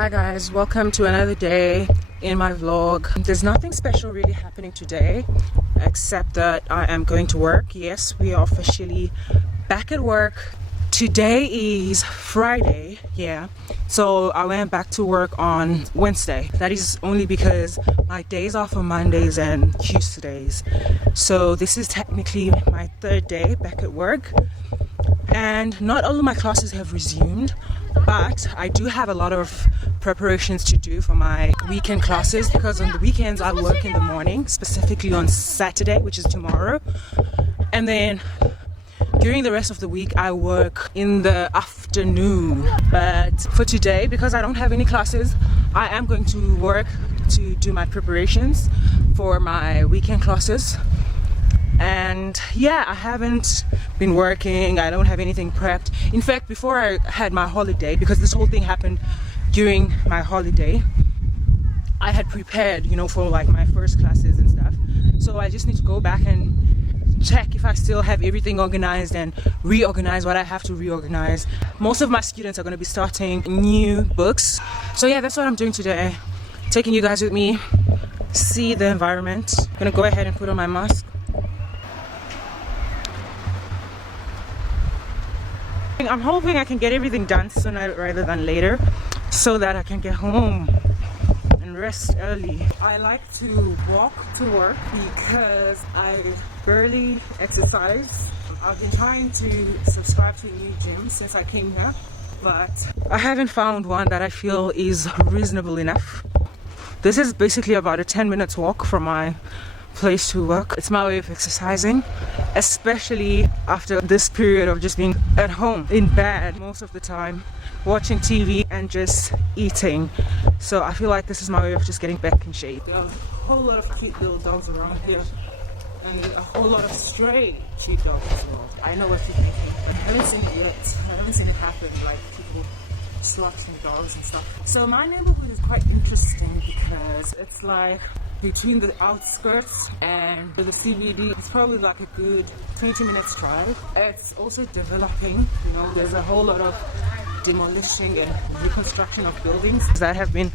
Hi guys, welcome to another day in my vlog. There's nothing special really happening today except that I am going to work. Yes, we are officially back at work. Today is Friday, yeah, so I went back to work on Wednesday. That is only because my days off are Mondays and Tuesdays. So this is technically my third day back at work, and not all of my classes have resumed, but I do have a lot of preparations to do for my weekend classes, because on the weekends I work in the morning, specifically on Saturday, which is tomorrow, and then during the rest of the week I work in the afternoon. But for today, because I don't have any classes, I am going to work to do my preparations for my weekend classes. And yeah, I haven't been working, I don't have anything prepped. In fact, before I had my holiday, because this whole thing happened during my holiday, I had prepared, you know, for like my first classes and stuff. So I just need to go back and check if I still have everything organized and reorganize what I have to reorganize. Most of my students are going to be starting new books. So yeah, that's what I'm doing today. Taking you guys with me, see the environment. I'm going to go ahead and put on my mask. I'm hoping I can get everything done sooner rather than later so that I can get home and rest early. I like to walk to work because I barely exercise. I've been trying to subscribe to a new gym since I came here, but I haven't found one that I feel is reasonable enough. This is basically about a 10-minute walk from my place to work. It's my way of exercising, especially after this period of just being at home in bed most of the time, watching TV and just eating. So I feel like this is my way of just getting back in shape. There are a whole lot of cute little dogs around here, and a whole lot of stray cute dogs as well. I know what you're thinking, but I haven't seen it yet. I haven't seen it happen, like people slaughtering dogs and stuff. So my neighborhood is quite interesting because it's like between the outskirts and the CBD. It's probably like a good 20 minutes drive. It's also developing, you know, there's a whole lot of demolishing and reconstruction of buildings that have been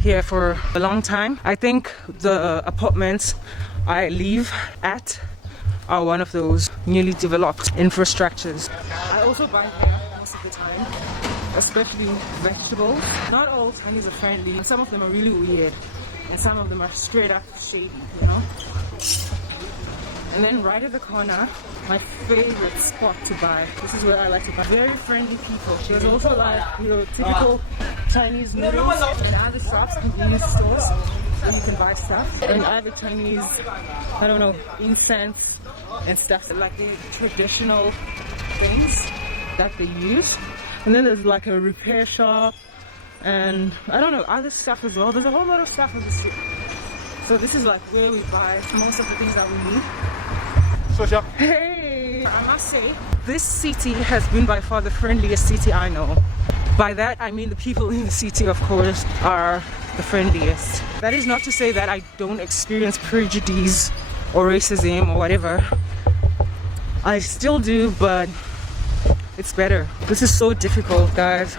here for a long time. I think the apartments I live at are one of those newly developed infrastructures. I also buy here most of the time, especially vegetables. Not all Chinese are friendly. Some of them are really weird, and some of them are straight up shady, you know. And then right at the corner, my favorite spot to buy. This is where I like to buy. Very friendly people. There's also like, you know, typical Chinese noodles and other shops, convenience stores where you can buy stuff. And other Chinese, I don't know, incense and stuff, like the traditional things that they use. And then there's like a repair shop and I don't know, other stuff as well. There's a whole lot of stuff on the street. So this is like where we buy most of the things that we need. Hey, I must say, this city has been by far the friendliest city I know. By that I mean the people in the city, of course, are the friendliest. That is not to say that I don't experience prejudice or racism or whatever. I still do, but it's better. This is so difficult, guys.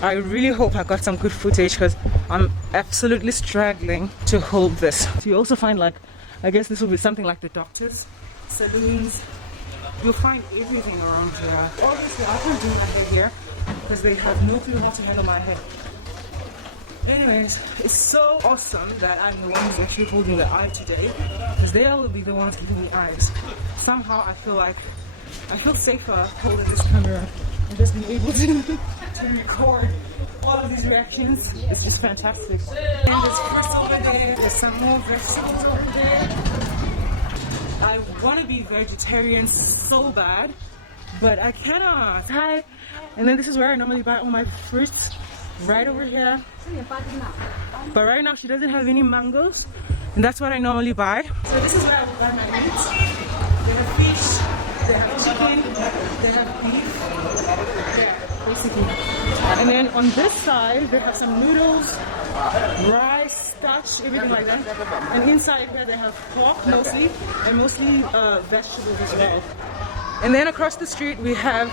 I really hope I got some good footage because I'm absolutely struggling to hold this. So you also find, like, I guess this will be something like the doctors, saloons. You'll find everything around here. Obviously I can't do my hair here because they have no clue how to handle my hair. Anyways, it's so awesome that I'm the one who's actually holding the eye today, because they will be the ones giving me eyes. Somehow I feel safer holding this camera and just being able to record all of these reactions. It's just fantastic. And there's fruits over there, there's some more vegetables over there. I want to be vegetarian so bad, but I cannot. Hi. And then this is where I normally buy all my fruits, right over here. But right now she doesn't have any mangoes, and that's what I normally buy. So this is where I will buy my meat. They have fish, they have chicken, they have beef. Yeah, basically. And then on this side they have some noodles, rice, starch, everything like that. And inside here they have pork mostly, and mostly vegetables as well. And then across the street we have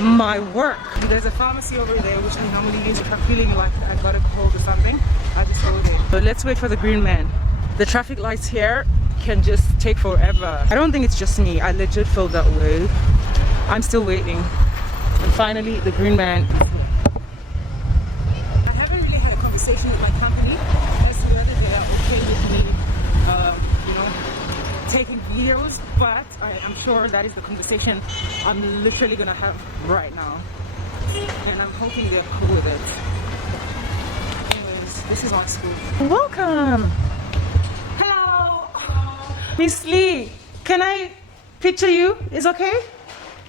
my work. There's a pharmacy over there which I normally use if I'm feeling like I got a cold or something. I just go there. So let's wait for the green man. The traffic lights here can just take forever. I don't think it's just me. I legit feel that way. I'm still waiting. And finally, the green man is here. I haven't really had a conversation with my company as to whether they are okay with me, you know, taking videos, but I'm sure that is the conversation I'm literally gonna have right now. And I'm hoping they're cool with it. Anyways, this is my school. Welcome! Hello! Miss Lee, can I picture you? Is okay?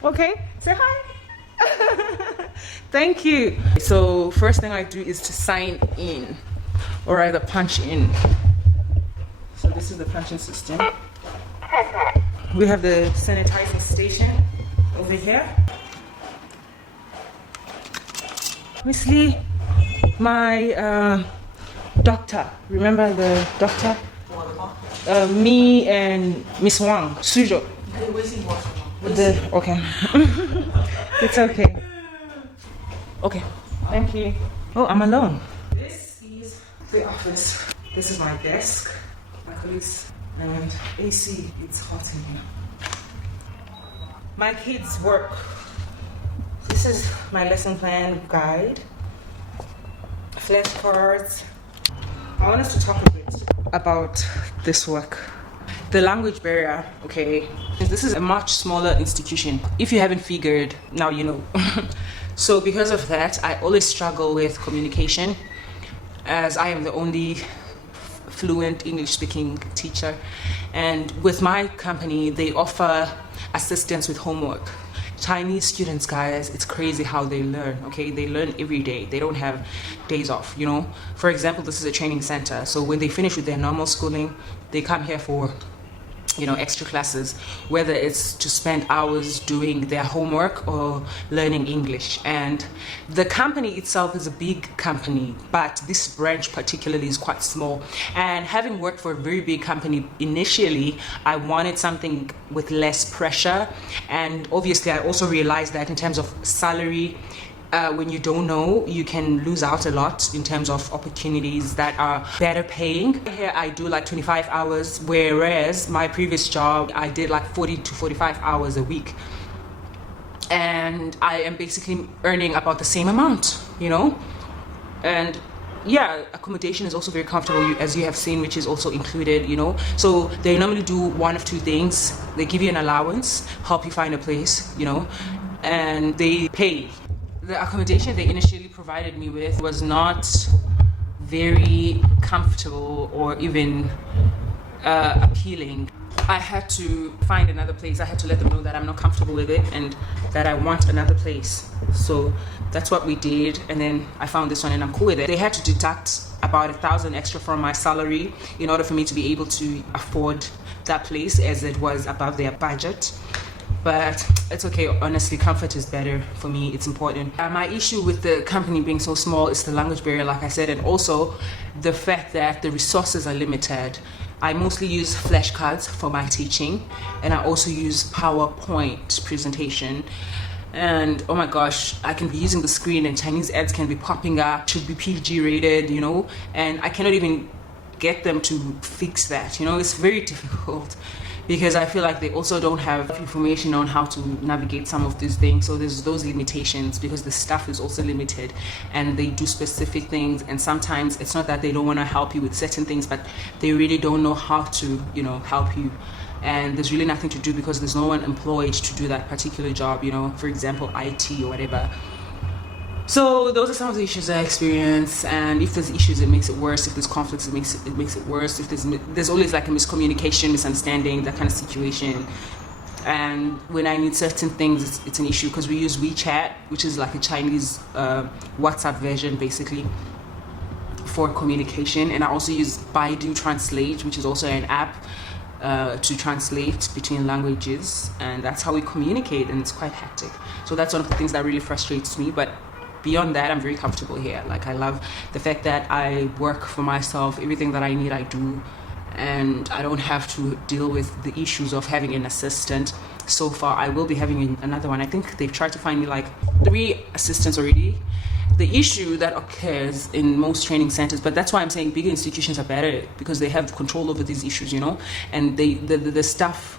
Okay? Say hi! Thank you. So first thing I do is to sign in, or either punch in. So this is the punching system. We have the sanitizing station over here. Miss Lee, my doctor, remember the doctor? Me and Miss Wang, Sujo. Okay. It's okay. Okay, thank you. Oh, I'm alone. This is the office. This is my desk, my colleagues, and AC. It's hot in here. My kids' work. This is my lesson plan guide. Flashcards. I want us to talk a bit about this work. The language barrier, okay. This is a much smaller institution. If you haven't figured, now you know. So because of that, I always struggle with communication, as I am the only fluent English-speaking teacher. And with my company, they offer assistance with homework. Chinese students, guys, it's crazy how they learn, okay? They learn every day. They don't have days off, you know? For example, this is a training center. So when they finish with their normal schooling, they come here for, you know, extra classes, whether it's to spend hours doing their homework or learning English. And the company itself is a big company, but this branch particularly is quite small. And having worked for a very big company initially, I wanted something with less pressure. And obviously I also realized that in terms of salary, when you don't know, you can lose out a lot in terms of opportunities that are better paying. Here I do like 25 hours, whereas my previous job, I did like 40 to 45 hours a week. And I am basically earning about the same amount, you know? And yeah, accommodation is also very comfortable, as you have seen, which is also included, you know? So they normally do one of two things. They give you an allowance, help you find a place, you know? And they pay. The accommodation they initially provided me with was not very comfortable or even appealing. I had to find another place. I had to let them know that I'm not comfortable with it and that I want another place. So that's what we did, and then I found this one and I'm cool with it. They had to deduct about 1,000 extra from my salary in order for me to be able to afford that place, as it was above their budget. But it's okay, honestly, comfort is better for me, it's important. My issue with the company being so small is the language barrier, like I said, and also the fact that the resources are limited. I mostly use flashcards for my teaching, and I also use PowerPoint presentation. And oh my gosh, I can be using the screen and Chinese ads can be popping up, should be PG rated, you know, and I cannot even get them to fix that, you know. It's very difficult, because I feel like they also don't have information on how to navigate some of these things. So there's those limitations, because the staff is also limited and they do specific things, and sometimes it's not that they don't want to help you with certain things, but they really don't know how to, you know, help you. And there's really nothing to do because there's no one employed to do that particular job, you know, for example, IT or whatever. So those are some of the issues I experience, and if there's issues, it makes it worse. If there's conflicts, it makes it worse. If there's always like a miscommunication, misunderstanding, that kind of situation. And when I need certain things, it's an issue, because we use WeChat, which is like a Chinese WhatsApp version, basically, for communication. And I also use Baidu Translate, which is also an app to translate between languages, and that's how we communicate, and it's quite hectic. So that's one of the things that really frustrates me, but beyond that, I'm very comfortable here. Like, I love the fact that I work for myself. Everything that I need, I do, and I don't have to deal with the issues of having an assistant. so far. I will be having another one. I think they've tried to find me like 3 assistants already. The issue that occurs in most training centers, but that's why I'm saying bigger institutions are better, because they have control over these issues, you know, and the staff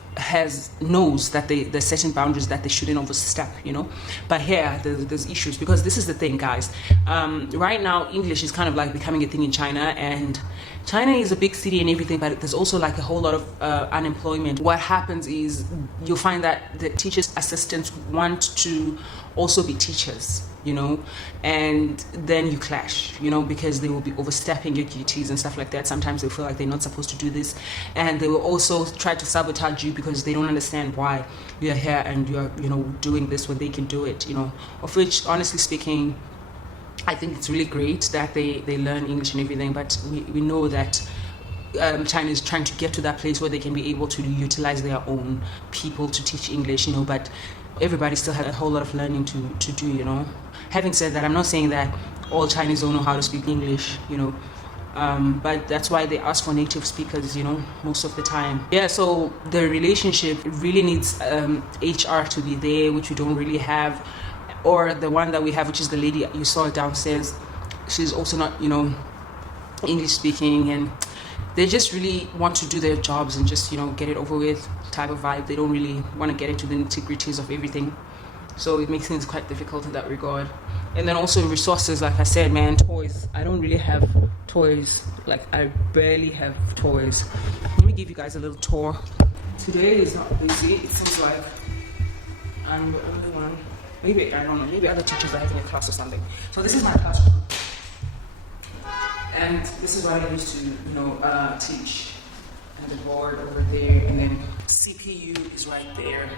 knows that there's certain boundaries that they shouldn't overstep, you know. But here there's issues, because this is the thing, guys. Right now English is kind of like becoming a thing in China, and China is a big city and everything, but there's also like a whole lot of unemployment. What happens is you'll find that the teachers' assistants want to also be teachers, you know, and then you clash, you know, because they will be overstepping your duties and stuff like that. Sometimes they feel like they're not supposed to do this, and they will also try to sabotage you because they don't understand why you're here and you're, you know, doing this when they can do it, you know. Of which, honestly speaking, I think it's really great that they learn English and everything, but we know that China is trying to get to that place where they can be able to utilize their own people to teach English, you know, but everybody still has a whole lot of learning to do, you know. Having said that, I'm not saying that all Chinese don't know how to speak English, you know, but that's why they ask for native speakers, you know, most of the time. Yeah, so the relationship really needs HR to be there, which we don't really have, or the one that we have, which is the lady you saw downstairs. She's also not, you know, English speaking, and they just really want to do their jobs and just, you know, get it over with type of vibe. They don't really want to get into the nitty-gritties of everything, so it makes things quite difficult in that regard. And then also resources, like I said, man, toys. I don't really have toys. Like, I barely have toys. Let me give you guys a little tour. Today is not busy. It seems like I'm the only one. Maybe, I don't know, maybe other teachers are having a class or something. So this is my classroom, and this is what I used to, you know, teach. And the board over there, and then CPU is right there,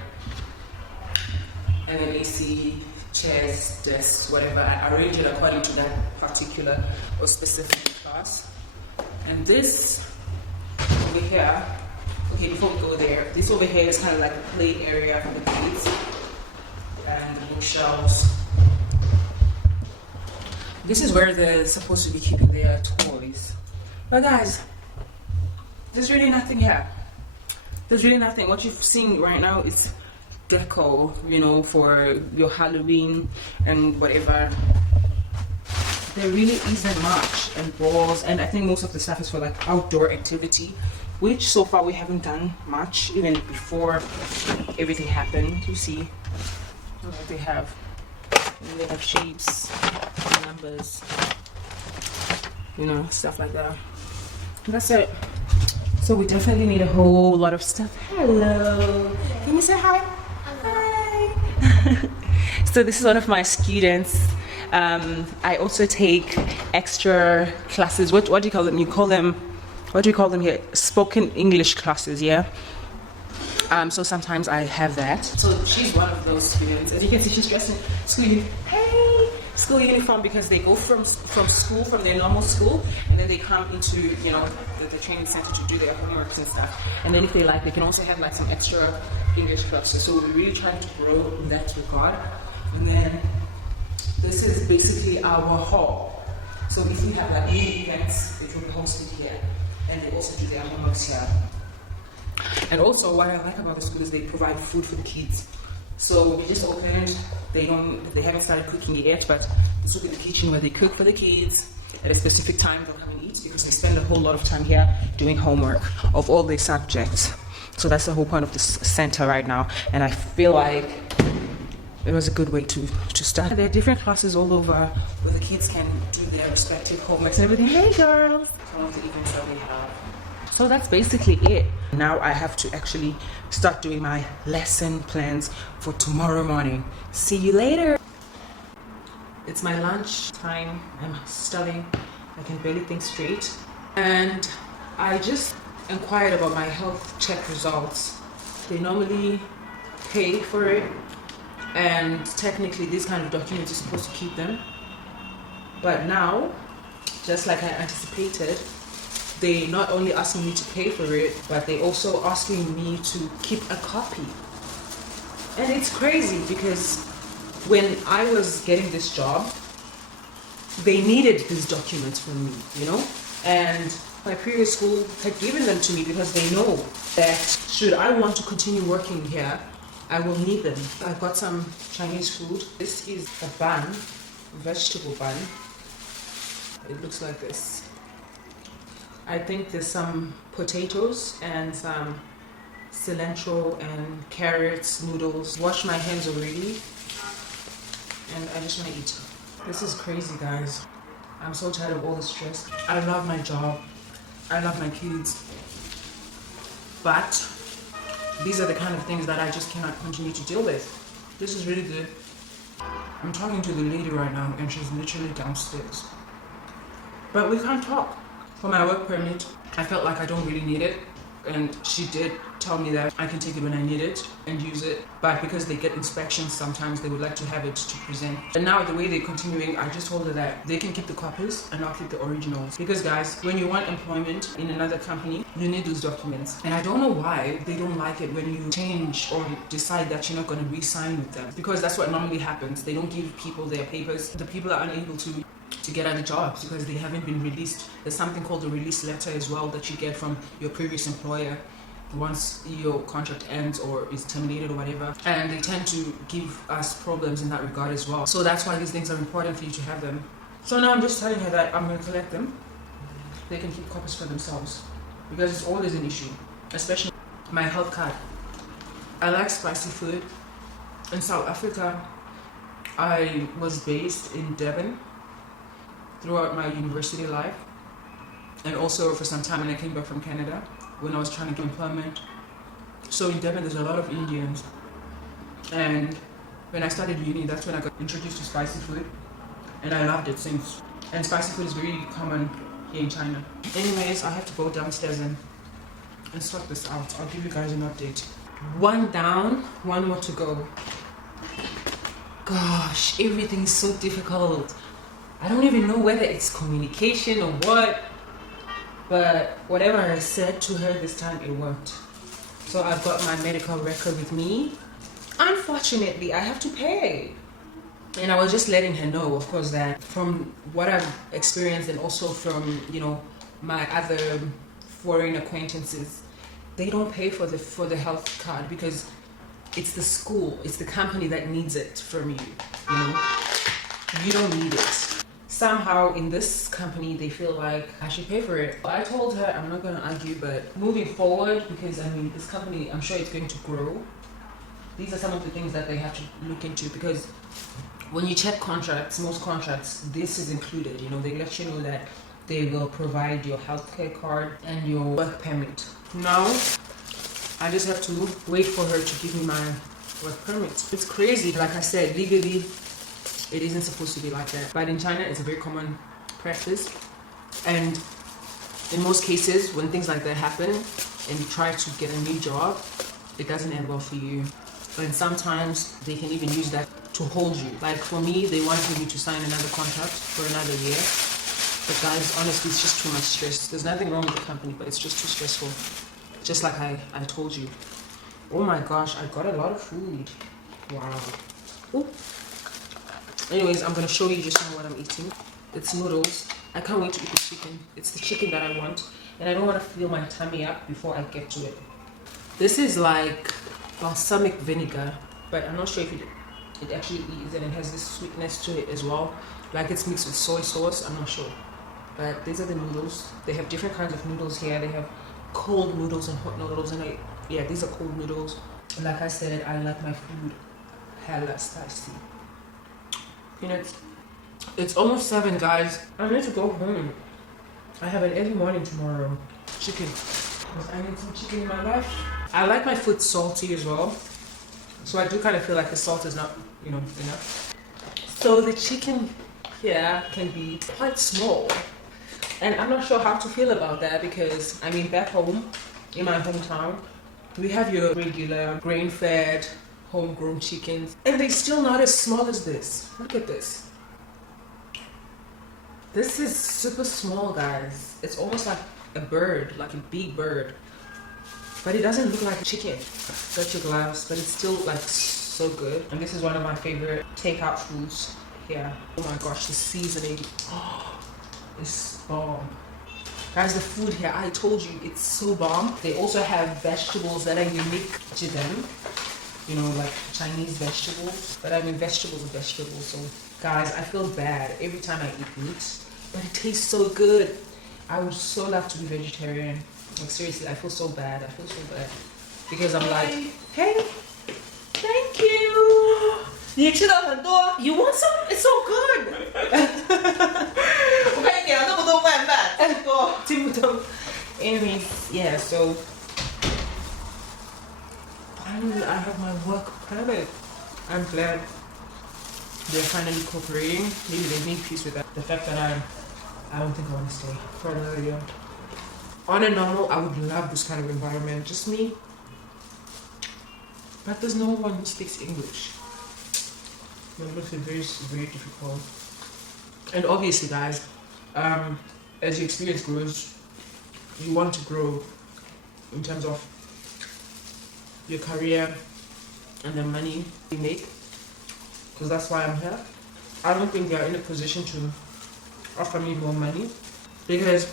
and then AC, chairs, desks, whatever. I arrange it according to that particular or specific class. And this over here, okay, before we go there, this over here is kind of like a play area for the kids, and the bookshelves. This is where they're supposed to be keeping their toys. But guys, there's really nothing here. There's really nothing. What you're seeing right now is deco, you know, for your Halloween and whatever. There really isn't much, and balls, and I think most of the stuff is for like outdoor activity, which so far we haven't done much, even before everything happened. You see what they have. And they have shapes, numbers, you know, stuff like that. And that's it. So we definitely need a whole lot of stuff. Hello. Can you say hi? Hi. So this is one of my students. I also take extra classes. What do you call them? What do you call them here? Spoken English classes, yeah? So sometimes I have that. So she's one of those students. As you can see, she's dressed in school uniform, because they go from school, from their normal school, and then they come into, you know, the training center to do their homework and stuff. And then if they like, they can also have like some extra English classes. So we're really trying to grow in that regard. And then this is basically our hall. So if we have like mini events, it will be hosted here, and they also do their homeworks here. And also, what I like about the school is they provide food for the kids. So we just opened. They haven't started cooking yet, but this will be the kitchen where they cook for the kids. At a specific time, they'll come and eat, because we spend a whole lot of time here doing homework of all their subjects. So that's the whole point of this center right now, and I feel like it was a good way to start. There are different classes all over where the kids can do their respective homeworks and everything. Hey girl! Some of the events that we have. So that's basically it. Now I have to actually start doing my lesson plans for tomorrow morning. See you later. It's my lunch time. I'm studying. I can barely think straight. And I just inquired about my health check results. They normally pay for it, and technically these kind of documents you're supposed to keep them. But now, just like I anticipated, they not only asking me to pay for it, but they also asking me to keep a copy. And it's crazy, because when I was getting this job, they needed these documents from me, you know? And my previous school had given them to me because they know that should I want to continue working here, I will need them. I got some Chinese food. This is a bun, vegetable bun. It looks like this. I think there's some potatoes and some cilantro and carrots, noodles. Wash my hands already. And I just want to eat. This is crazy, guys. I'm so tired of all the stress. I love my job. I love my kids. But these are the kind of things that I just cannot continue to deal with. This is really good. I'm talking to the lady right now and she's literally downstairs. But we can't talk. For my work permit, I felt like I don't really need it. And she did tell me that I can take it when I need it and use it. But because they get inspections, sometimes they would like to have it to present. And now the way they're continuing, I just told her that they can keep the copies and I'll keep the originals. Because guys, when you want employment in another company, you need those documents. And I don't know why they don't like it when you change or decide that you're not going to re-sign with them. Because that's what normally happens. They don't give people their papers. The people are unable to get other jobs because they haven't been released. There's something called a release letter as well that you get from your previous employer once your contract ends or is terminated or whatever, and they tend to give us problems in that regard as well. So that's why these things are important for you to have them. So now I'm just telling her that I'm going to collect them. They can keep copies for themselves because it's always an issue, especially my health card. I like spicy food. In South Africa, I was based in Devon throughout my university life, and also for some time when I came back from Canada when I was trying to get employment. So in Devon there's a lot of Indians, and when I started uni, that's when I got introduced to spicy food, and I loved it since. And spicy food is very common here in China. Anyways, I have to go downstairs and sort this out. I'll give you guys an update. One down, one more to go. Gosh, everything is so difficult. I don't even know whether it's communication or what, but whatever I said to her this time, it worked. So I've got my medical record with me. Unfortunately, I have to pay. And I was just letting her know, of course, that from what I've experienced and also from, my other foreign acquaintances, they don't pay for the health card because it's the school, it's the company that needs it from you, You don't need it. Somehow in this company they feel like I should pay for it. I told her I'm not going to argue, but moving forward, because this company, I'm sure it's going to grow. These are some of the things that they have to look into, because when you check contracts, most contracts, this is included. They let you know that they will provide your healthcare card and your work permit. Now I just have to wait for her to give me my work permit. It's crazy. Like I said, legally it isn't supposed to be like that, but in China it's a very common practice, and in most cases when things like that happen and you try to get a new job, it doesn't end well for you, and sometimes they can even use that to hold you. Like for me, they wanted me to sign another contract for another year, but guys, honestly, it's just too much stress. There's nothing wrong with the company, but it's just too stressful, just like I told you. Oh my gosh, I got a lot of food. Wow. Ooh. Anyways, I'm going to show you just now what I'm eating. It's noodles. I can't wait to eat the chicken. It's the chicken that I want, and I don't want to fill my tummy up before I get to it. This is like balsamic vinegar, but I'm not sure if it actually is, and it has this sweetness to it as well. Like it's mixed with soy sauce, I'm not sure. But these are the noodles. They have different kinds of noodles here. They have cold noodles and hot noodles, and these are cold noodles. Like I said, I like my food hella spicy. It's almost 7, guys. I need to go home. I have an early morning tomorrow. Chicken. I need some chicken in my life. I like my food salty as well, so I do kind of feel like the salt is not, enough. So the chicken here can be quite small, and I'm not sure how to feel about that because back home in my hometown, we have your regular grain-fed homegrown chickens, and they're still not as small as this. Look at this. This is super small, guys. It's almost like a bird, like a big bird, but it doesn't look like a chicken. Got your gloves, but it's still like so good. And this is one of my favorite takeout foods here. Oh my gosh, the seasoning, it's bomb. Guys, the food here, I told you, it's so bomb. They also have vegetables that are unique to them. you know, like Chinese vegetables. But I mean, vegetables are vegetables. So, guys, I feel bad every time I eat meat, but it tastes so good. I would so love to be vegetarian. Like, seriously, I feel so bad. I feel so bad. Because I'm like, hey, thank you. 你吃了很多， You want some? It's so good. 我看你点了那么多外卖，这么多。 Anyways, yeah, so finally I have my work permit. I'm glad they're finally cooperating. Maybe they made peace with that. The fact that I don't think I want to stay for another year. On a normal, I would love this kind of environment, just me. But there's no one who speaks English. It makes it very, very difficult. And obviously, guys, as your experience grows, you want to grow in terms of your career and the money you make, because that's why I'm here. I don't think they are in a position to offer me more money, because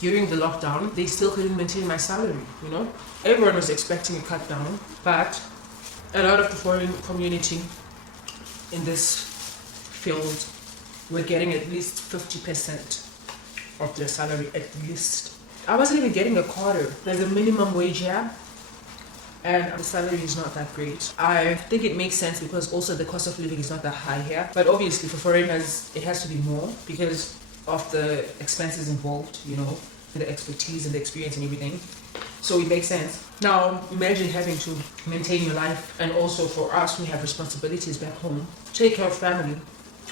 during the lockdown they still couldn't maintain my salary, you know. Everyone was expecting a cut down, but a lot of the foreign community in this field were getting at least 50% of their salary, at least. I wasn't even getting a quarter. There's a minimum wage here, and the salary is not that great. I think it makes sense because also the cost of living is not that high here. But obviously for foreigners, it has to be more because of the expenses involved, you know, the expertise and the experience and everything. So it makes sense. Now, imagine having to maintain your life, and also for us, we have responsibilities back home. Take care of family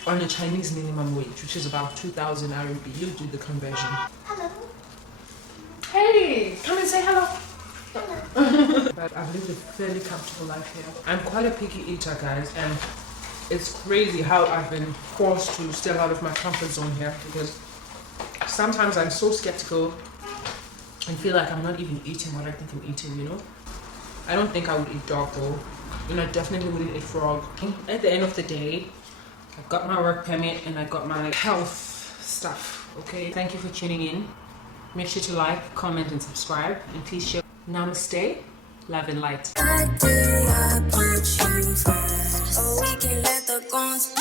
on a Chinese minimum wage, which is about 2,000 RMB. You do the conversion. Hello. Hey, come and say hello. But I've lived a fairly comfortable life here. I'm quite a picky eater, guys, and it's crazy how I've been forced to step out of my comfort zone here, because sometimes I'm so skeptical and feel like I'm not even eating what I think I'm eating, you know? I don't think I would eat dog though, and I definitely wouldn't eat frog. At the end of the day, I got my work permit and I got my health stuff, okay? Thank you for tuning in. Make sure to like, comment, and subscribe. And please share. Namaste, love and light. I put you first. Oh, we can let the guns